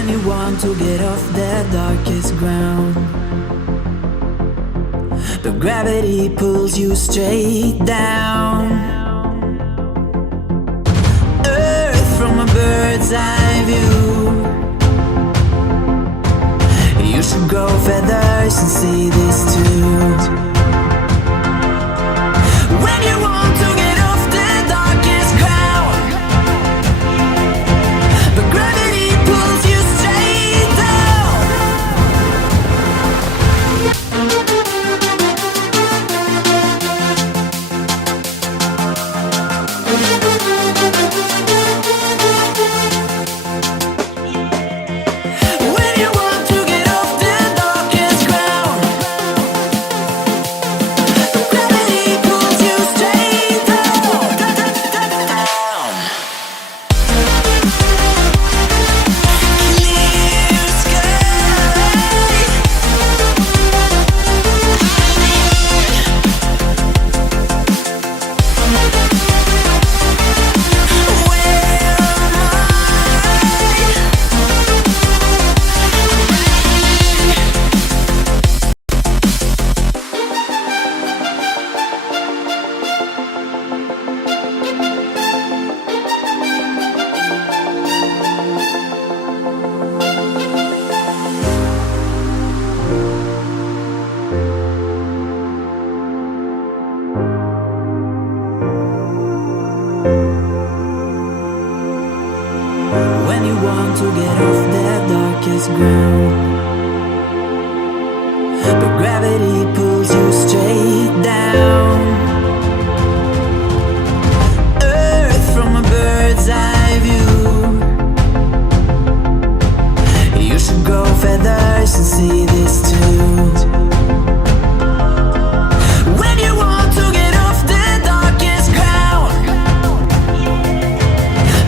When you want to get off the darkest ground, but gravity pulls you straight down. Earth from a bird's eye view. You should grow feathers and see this too. When you want to get off the darkest ground, but gravity pulls you straight down. When you want to get off the darkest ground, but gravity pulls you straight down. Clear sky. When you want to get off the darkest ground, but gravity pulls you straight down. Earth from a bird's eye view. You should grow feathers and see this too. When you want to get off the darkest ground,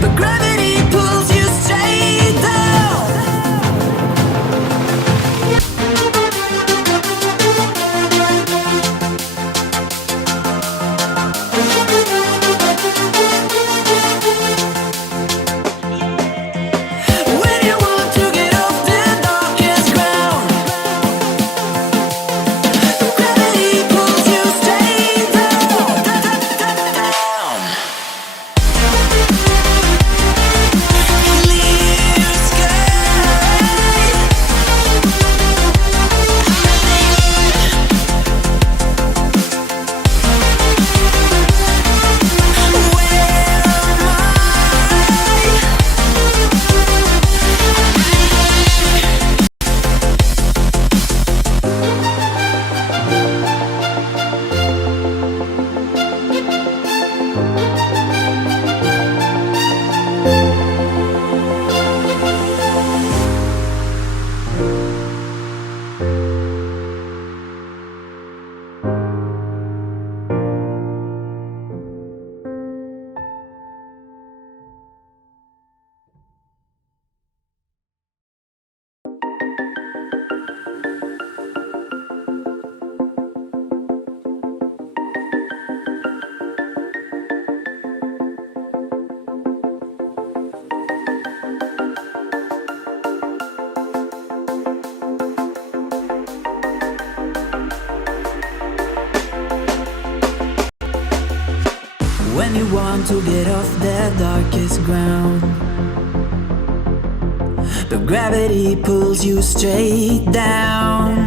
but gravity pulls you straight down. When you want to get off the darkest ground, but gravity pulls you straight down. Clear sky. When you want to get off the darkest ground, but gravity pulls you straight down.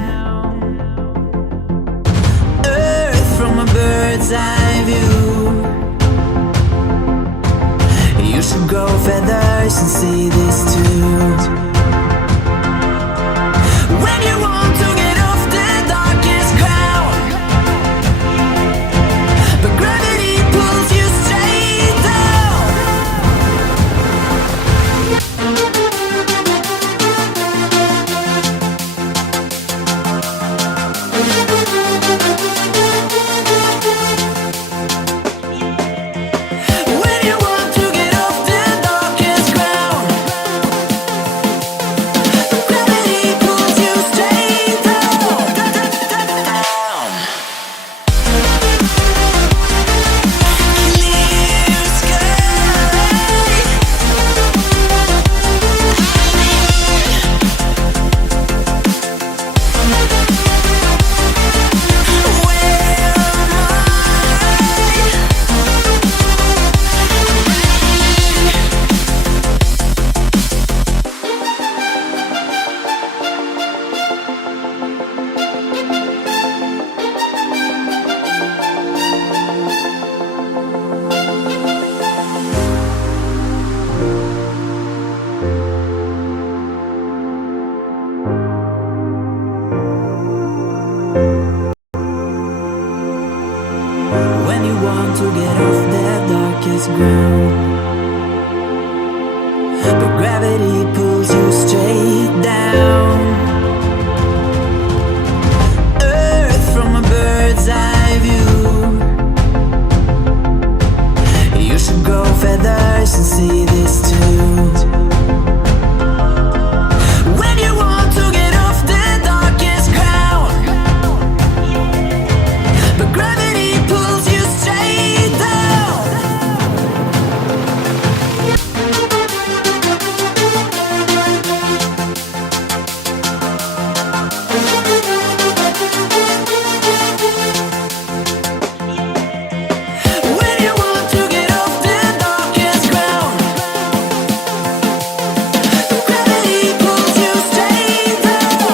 Earth from a bird's eye view. You should grow feathers and see this too. When you want to get off the darkest ground, but gravity pulls you straight down. When you want to get off the darkest ground, you want to get off that darkest ground, but gravity pulls you straight down. Earth from a bird's eye view. You should grow feathers and see this too. When you want to get off the darkest ground, but gravity pulls you straight down. When you want to get off the darkest ground, gravity pulls you straight down.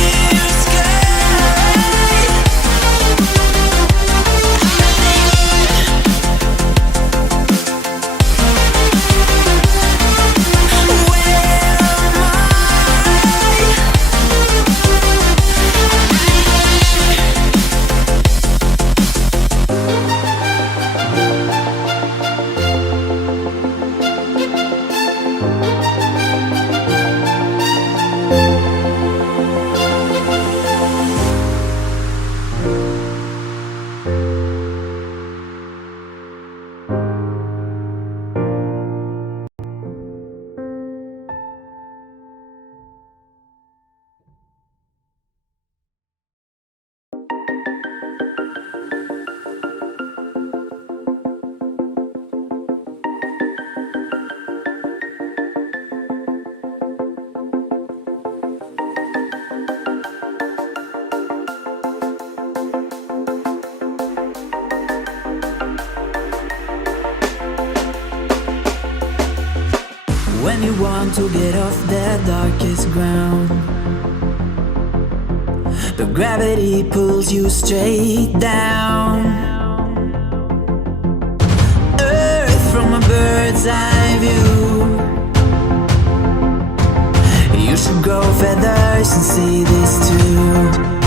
Clear sky. When you want to get off that darkest ground, but gravity pulls you straight down. Earth from a bird's eye view. You should grow feathers and see this too.